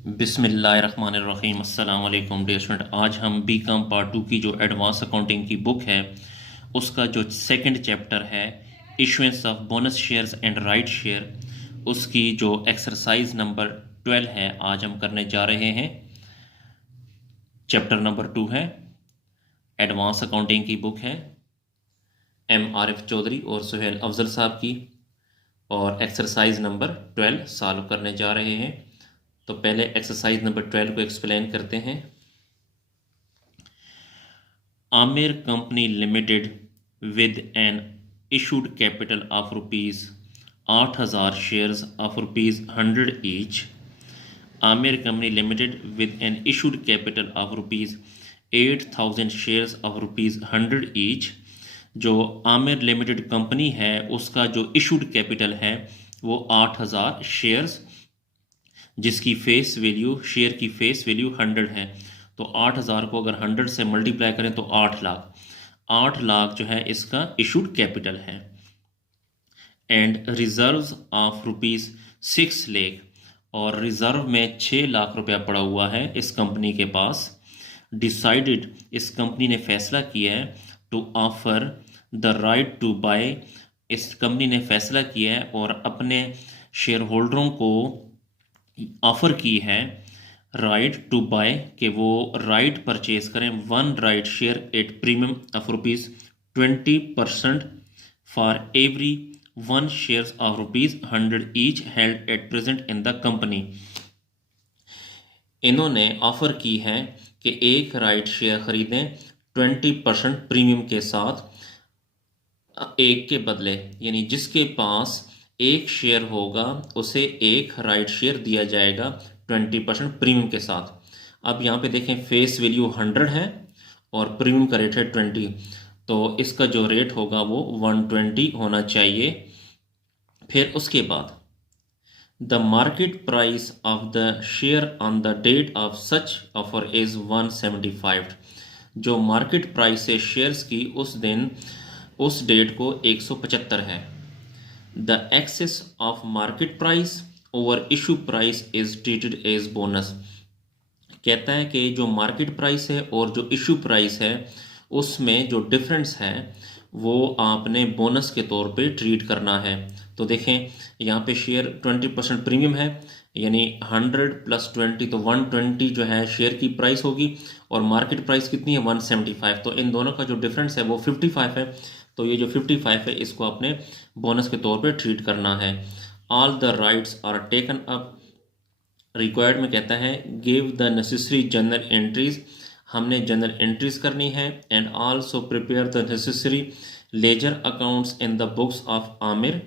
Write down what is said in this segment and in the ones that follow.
बिस्मिल्लाहिर्रहमानिर्रहीम। अस्सलाम वालेकुम डियर स्टूडेंट। आज हम बीकॉम पार्ट 2 की जो एडवांस अकाउंटिंग की बुक है उसका जो सेकंड चैप्टर है issuance of bonus shares and right share, उसकी जो एक्सरसाइज नंबर 12 है आज हम करने जा रहे हैं। चैप्टर नंबर 2 है, एडवांस अकाउंटिंग की बुक है M. आरिफ चौधरी और सुहेल अफजल साहब की, और एक्सरसाइज नंबर 12 सॉल्व करने जा रहे हैं। तो पहले एक्सरसाइज नंबर 12 को एक्सप्लेन करते हैं। Aamir company limited with an issued capital of rupees 8,000 shares of rupees 100 each. Aamir company limited with an issued capital of rupees 8,000 shares of rupees 100 each. जो आमिर लिमिटेड कंपनी है उसका जो इशूड कैपिटल है वो 8,000 shares, जिसकी फेस वैल्यू, शेयर की face value 100 है। तो 8,000 को अगर 100 से मल्टीप्लाई करें तो 8 लाख जो है इसका इशूड कैपिटल है। And reserves of rupees 6 lakh, और रिजर्व में 6 लाख रुपया पड़ा हुआ है इस कंपनी के पास। डिसाइडेड, इस कंपनी ने फैसला किया है to offer the right to buy, इस कंपनी ने फैसला किया है और अपने शेयर होल्डरों को ऑफर की है राइट टू बाय, कि वो राइट परचेज करें 1 right share at premium of rupees 20% for every 1 shares of rupees 100 each held at present in the company. इन्होंने ऑफर की है कि एक राइट शेयर खरीदें 20% प्रीमियम के साथ, एक के बदले, यानी जिसके पास एक शेयर होगा उसे एक राइट शेयर दिया जाएगा 20% प्रीमियम के साथ। अब यहाँ पे देखें फेस वैल्यू 100 है और प्रीमियम का रेट है 20, तो इसका जो रेट होगा वो 120 होना चाहिए। फिर उसके बाद the market price of the share on the date of such offer is 175। जो मार्केट प्राइस है शेयर्स की उस दिन, उस डेट को 175 है। The excess of market price over issue price is treated as bonus. कहता है कि जो मार्केट प्राइस है और जो इशू प्राइस है उसमें जो डिफरेंस है वो आपने बोनस के तौर पे ट्रीट करना है। तो देखें यहाँ पे शेयर 20% प्रीमियम है, यानी 100 + 20 तो 120 जो है शेयर की प्राइस होगी, और मार्केट प्राइस कितनी है 175, तो इन दोनों का जो डिफरेंस है वो 55 है। तो ये जो 55 है इसको आपने बोनस के तौर पे ट्रीट करना है। All the rights are taken up, required में कहता है give the necessary general entries, हमने जनरल एंट्रीज करनी है। And also prepare the necessary ledger accounts in the books of Aamir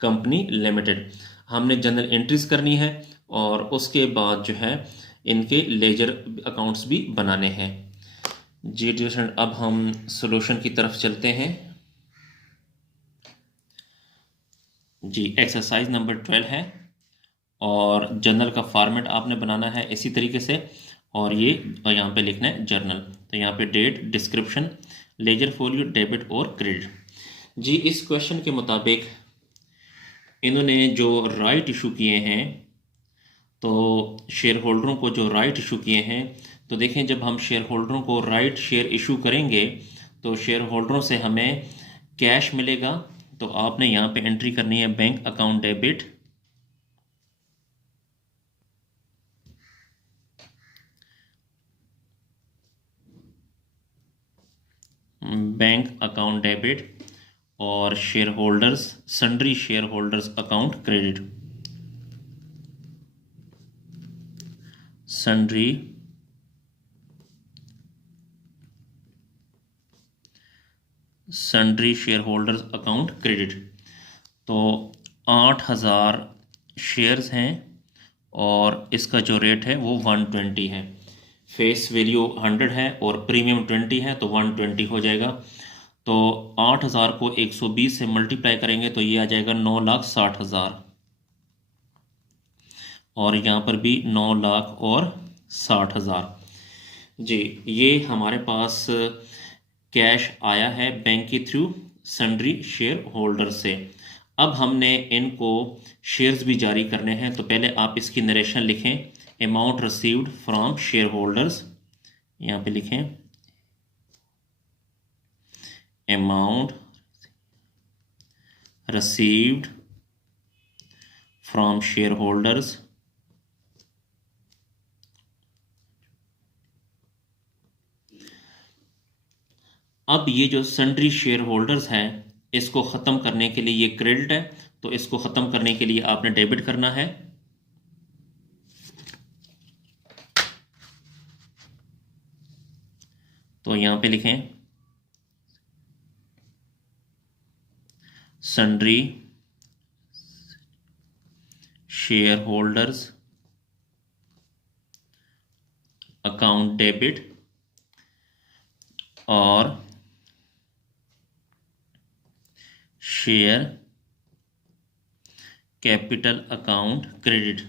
company limited, हमने जनरल एंट्रीज करनी है और उसके बाद जो है इनके लेजर अकाउंट्स भी बनाने हैं। जी ट्यूशन, अब हम सॉल्यूशन की तरफ चलते हैं। जी एक्सरसाइज नंबर 12 है और जर्नल का फॉर्मेट आपने बनाना है इसी तरीके से, और ये यहाँ पे लिखना है जर्नल। तो यहाँ पे date, description, ledger folio, debit और क्रेडिट। जी इस क्वेश्चन के मुताबिक इन्होंने जो राइट इशू किए हैं, तो शेयर होल्डरों को जो राइट इशू किए हैं, तो देखें जब हम शेयर होल्डरों को राइट शेयर इशू करेंगे तो शेयर होल्डरों से हमें कैश मिलेगा। तो आपने यहाँ पे एंट्री करनी है bank account debit, bank account debit, और shareholders, sundry shareholders account credit, sundry shareholders account credit. तो 8,000 शेयर्स हैं और इसका जो रेट है वो 120 है। फेस वैल्यू 100 है और प्रीमियम 20 है, तो 120 हो जाएगा। तो 8,000 को 120 से मल्टीप्लाई करेंगे तो ये आ जाएगा 9,60,000, और यहाँ पर भी 9,60,000। जी ये हमारे पास कैश आया है बैंक के थ्रू सन्ड्री शेयर होल्डर से। अब हमने इनको शेयर्स भी जारी करने हैं, तो पहले आप इसकी नरेशन लिखें। Amount received from share holders, यहाँ पे लिखें amount received from share holders अब ये जो सन्ड्री शेयर होल्डर्स हैं, इसको ख़त्म करने के लिए ये क्रेडिट है, तो इसको ख़त्म करने के लिए आपने डेबिट करना है। तो यहां पे लिखें sundry shareholders account debit और शेयर कैपिटल अकाउंट क्रेडिट,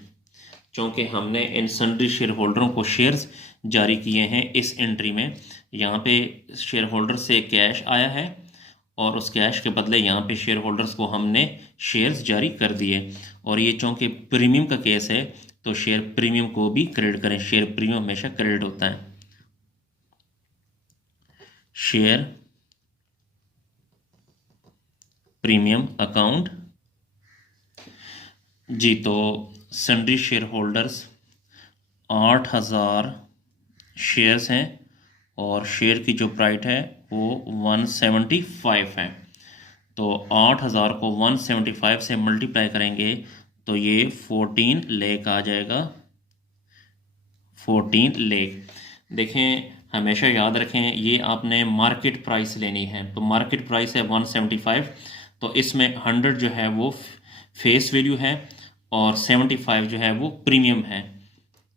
क्योंकि हमने इन सन्ड्री शेयर होल्डरों को शेयर्स जारी किए हैं इस एंट्री में। यहाँ पे शेयर होल्डर से कैश आया है और उस कैश के बदले यहाँ पे शेयर होल्डर्स को हमने शेयर्स जारी कर दिए। और ये चूँकि प्रीमियम का केस है तो शेयर प्रीमियम को भी क्रेडिट करें, शेयर प्रीमियम हमेशा क्रेडिट होता है। शेयर प्रीमियम अकाउंट जी, तो सन्ड्री शेयर होल्डर्स 8000 शेयर्स हैं और शेयर की जो प्राइस है वो 175 है। तो 8000 को 175 से मल्टीप्लाई करेंगे तो ये 14 लाख आ जाएगा। 14 लाख। देखें, हमेशा याद रखें ये आपने मार्केट प्राइस लेनी है, तो मार्केट प्राइस है 175, तो इसमें 100 जो है वो फेस वैल्यू है और 75 जो है वो प्रीमियम है।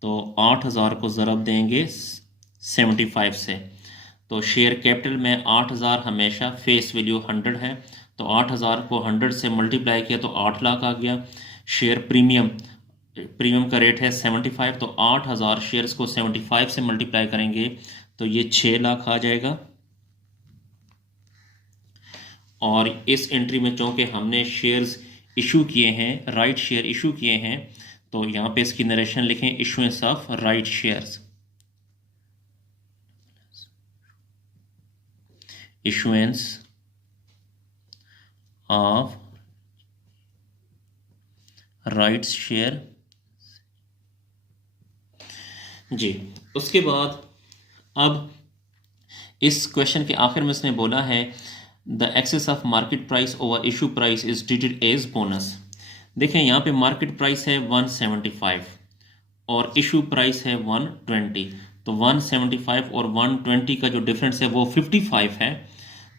तो 8000 को ज़रब देंगे 75 से, तो शेयर कैपिटल में 8000 हमेशा फेस वैल्यू 100 है, तो 8000 को 100 से मल्टीप्लाई किया तो 8 लाख आ गया। शेयर प्रीमियम का रेट है 75, तो 8000 शेयर्स को 75 से मल्टीप्लाई करेंगे तो ये 6 लाख आ जाएगा। और इस एंट्री में चूँकि हमने शेयर्स इशू किए हैं, राइट शेयर इशू किए हैं, तो यहाँ पे इसकी नरेशन लिखें issuance of right shares. Issuance of rights share जी। उसके बाद अब इस क्वेश्चन के आखिर में इसने बोला है the excess of market price over issue price is treated as bonus. देखें, यहाँ पे मार्केट प्राइस है 175 और इशू प्राइस है 120, तो 175 और 120 का जो डिफरेंस है वो 55 है।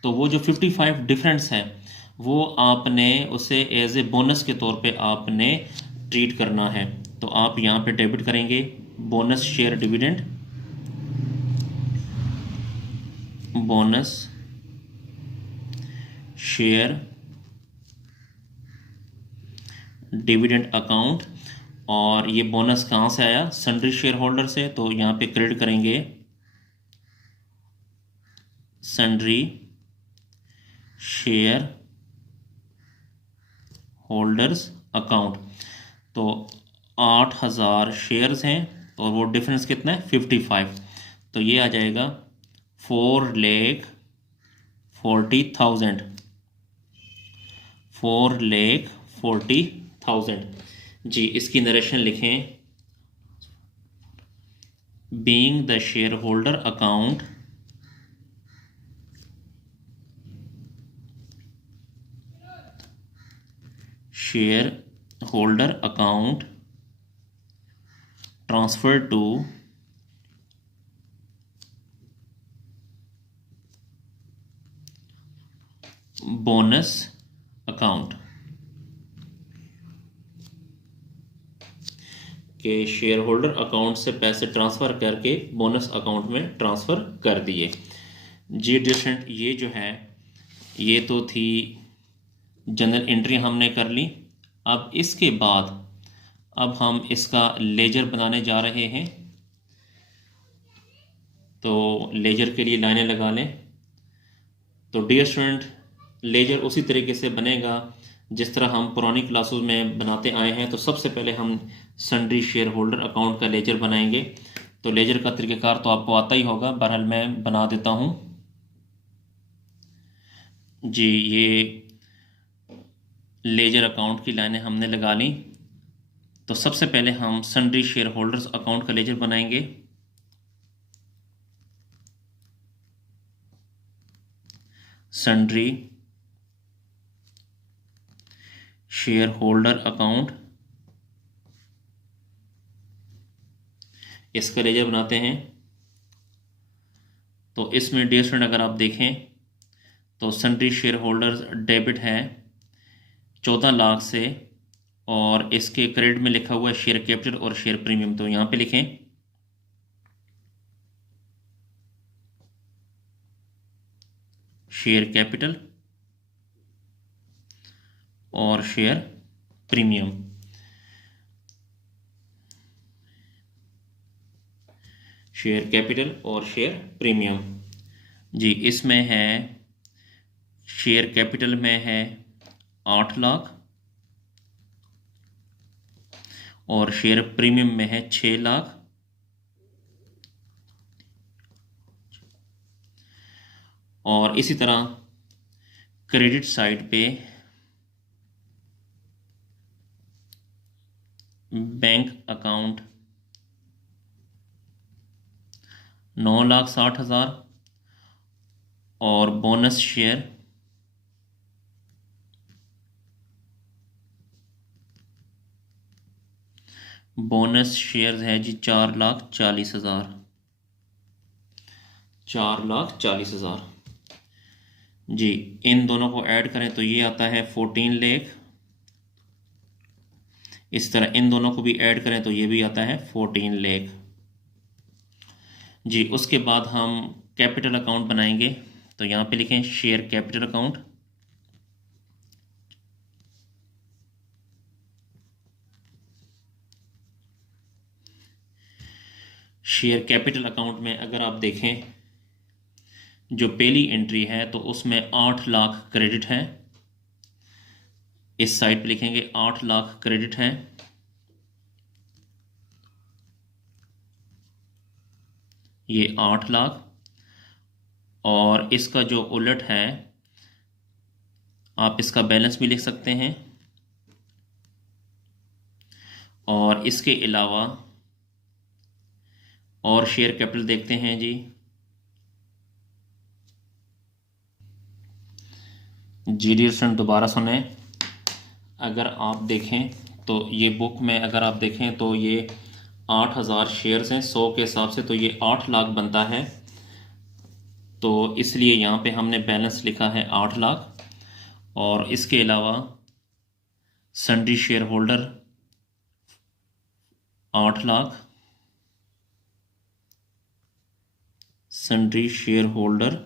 तो वो जो 55 डिफरेंस है वो आपने उसे एज ए बोनस के तौर पे आपने ट्रीट करना है। तो आप यहाँ पे डेबिट करेंगे bonus share dividend, bonus share dividend account, और ये बोनस कहाँ से आया? सन्ड्री शेयर होल्डर से, तो यहाँ पे क्रेडिट करेंगे सन्ड्री शेयर होल्डर्स अकाउंट। तो 8000 शेयर्स हैं और वो डिफरेंस कितना है 55, तो ये आ जाएगा 4,40,000, 4,40,000 जी। इसकी नरेशन लिखें being the share holder account share holder account transfer to bonus account, के शेयर होल्डर अकाउंट से पैसे ट्रांसफ़र करके बोनस अकाउंट में ट्रांसफ़र कर दिए जी। डिसेंट ये जो है ये तो थी जनरल एंट्री हमने कर ली। अब इसके बाद अब हम इसका लेजर बनाने जा रहे हैं, तो लेजर के लिए लाइनें लगा लें। तो डियर स्टूडेंट, लेजर उसी तरीके से बनेगा जिस तरह हम पुरानी क्लासेस में बनाते आए हैं, तो सबसे पहले हम सन्ड्री शेयर होल्डर अकाउंट का लेजर बनाएंगे। तो लेजर का तरीक़ाकार तो आपको आता ही होगा, बहरहाल मैं बना देता हूँ जी। ये लेजर अकाउंट की लाइनें हमने लगा ली। तो सबसे पहले हम सन्ड्री शेयर होल्डर्स अकाउंट का लेजर बनाएंगे। सन्ड्री शेयर होल्डर अकाउंट, इसका लेजर बनाते हैं। तो इसमें डियर स्टूडेंट अगर आप देखें तो सन्ड्री शेयर होल्डर्स डेबिट है 14 लाख से, और इसके क्रेडिट में लिखा हुआ है शेयर कैपिटल और शेयर प्रीमियम। तो यहाँ पे लिखें शेयर कैपिटल और शेयर प्रीमियम। शेयर कैपिटल और शेयर प्रीमियम जी। इसमें है शेयर कैपिटल में है 8 लाख और शेयर प्रीमियम में है 6 लाख। और इसी तरह क्रेडिट साइड पे बैंक अकाउंट 9,60,000 और बोनस शेयर है जी 4,40,000। 4,40,000 जी। इन दोनों को ऐड करें तो ये आता है 14 लाख। इस तरह इन दोनों को भी ऐड करें तो ये भी आता है 14 लाख जी। उसके बाद हम कैपिटल अकाउंट बनाएंगे। तो यहाँ पे लिखें share capital account. Share capital account में अगर आप देखें जो पहली एंट्री है तो उसमें 8 लाख क्रेडिट है। इस साइड पे लिखेंगे 8 लाख क्रेडिट है। ये 8 लाख, और इसका जो उलट है आप इसका बैलेंस भी लिख सकते हैं। और इसके अलावा और शेयर कैपिटल देखते हैं जी। डियर स्टूडेंट दोबारा सुने, अगर आप देखें तो ये बुक में अगर आप देखें तो ये 8,000 शेयर्स हैं 100 के हिसाब से, तो ये 8 लाख बनता है। तो इसलिए यहाँ पे हमने बैलेंस लिखा है 8 लाख। और इसके अलावा sundry share holder 8 lakh, sundry share holder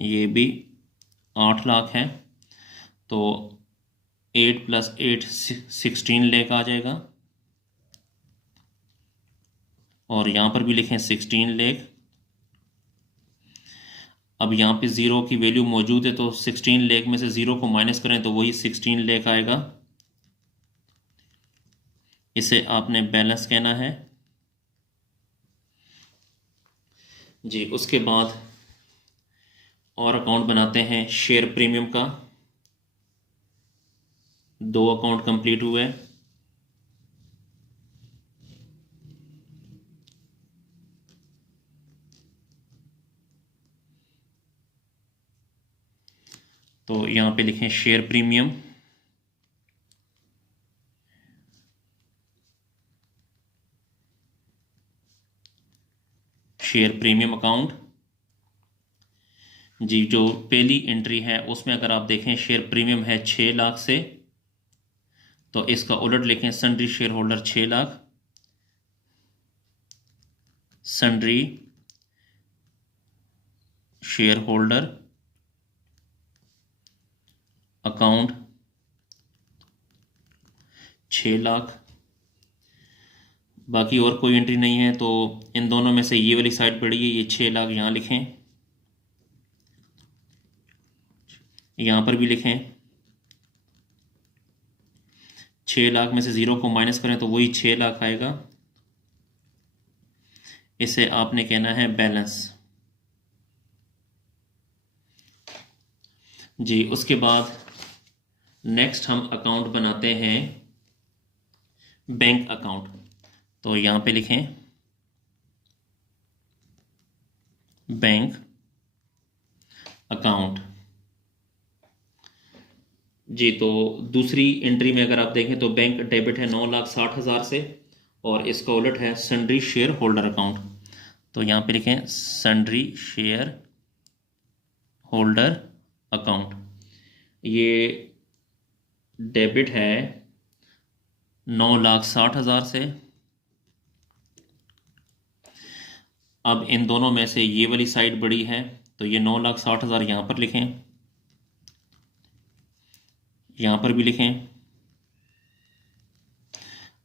ये भी 8 लाख है। तो 8 + 8 16 लाख आ जाएगा। और यहाँ पर भी लिखें 16 लाख। अब यहाँ पे ज़ीरो की वैल्यू मौजूद है तो 16 लाख में से ज़ीरो को माइनस करें तो वही 16 लाख आएगा। इसे आपने बैलेंस कहना है जी। उसके बाद और अकाउंट बनाते हैं शेयर प्रीमियम का। 2 अकाउंट कंप्लीट हुए। तो यहाँ पे लिखें share premium, share premium account जी। जो पहली एंट्री है उसमें अगर आप देखें शेयर प्रीमियम है 6 लाख से, तो इसका उलट लिखें sundry share holder 6 lakh, sundry share holder account 6 lakh. बाकी और कोई एंट्री नहीं है तो इन दोनों में से ये वाली साइड पड़ी है, ये 6 लाख यहाँ लिखें। यहाँ पर भी लिखें, 6 लाख में से 0 को माइनस करें तो वही 6 लाख आएगा। इसे आपने कहना है बैलेंस। जी, उसके बाद नेक्स्ट हम अकाउंट बनाते हैं बैंक अकाउंट। तो यहाँ पे लिखें बैंक अकाउंट। जी, तो दूसरी एंट्री में अगर आप देखें तो बैंक डेबिट है 9,60,000 से, और इसका उलट है सन्ड्री शेयर होल्डर अकाउंट। तो यहाँ पे लिखें सन्ड्री शेयर होल्डर अकाउंट। ये डेबिट है 9,60,000 से। अब इन दोनों में से ये वाली साइड बड़ी है, तो ये 9,60,000 यहाँ पर लिखें, यहाँ पर भी लिखें।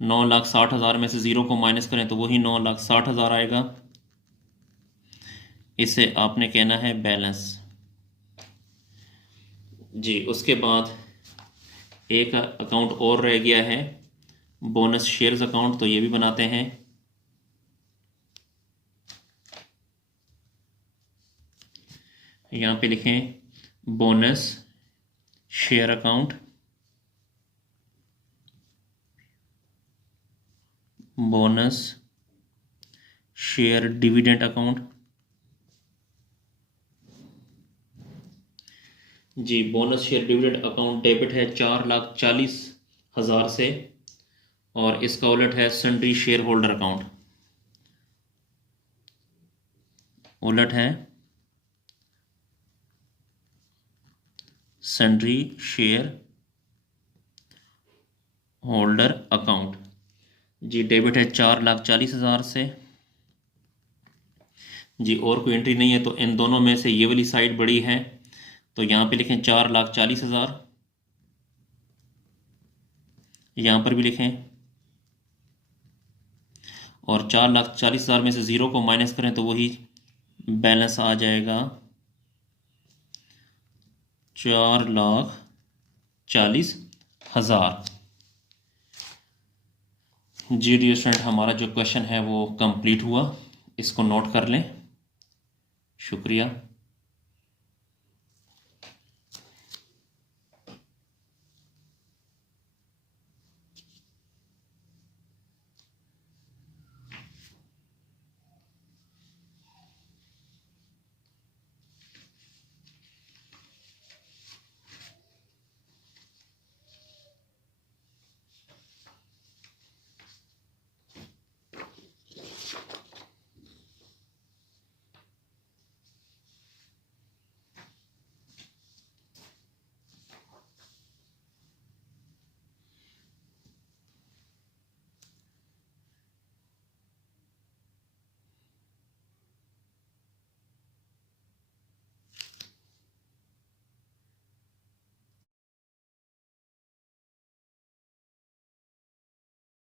9,60,000 में से 0 को माइनस करें तो वही 9,60,000 आएगा। इसे आपने कहना है बैलेंस। जी, उसके बाद एक अकाउंट और रह गया है बोनस शेयर्स अकाउंट, तो ये भी बनाते हैं। यहाँ पे लिखें bonus share account, bonus share dividend account. जी, bonus share dividend account debit है 4,40,000 से, और इसका उलट है सन्ड्री शेयर होल्डर अकाउंट। उलट है सन्ड्री शेयर होल्डर अकाउंट। जी, डेबिट है 4,40,000 से। जी, और कोई एंट्री नहीं है, तो इन दोनों में से ये वाली साइड बड़ी है, तो यहाँ पे लिखें 4,40,000। यहाँ पर भी लिखें, और 4,40,000 में से 0 को माइनस करें तो वही बैलेंस आ जाएगा 4,40,000। जी डियर स्टूडेंट, हमारा जो क्वेश्चन है वो कंप्लीट हुआ, इसको नोट कर लें। शुक्रिया।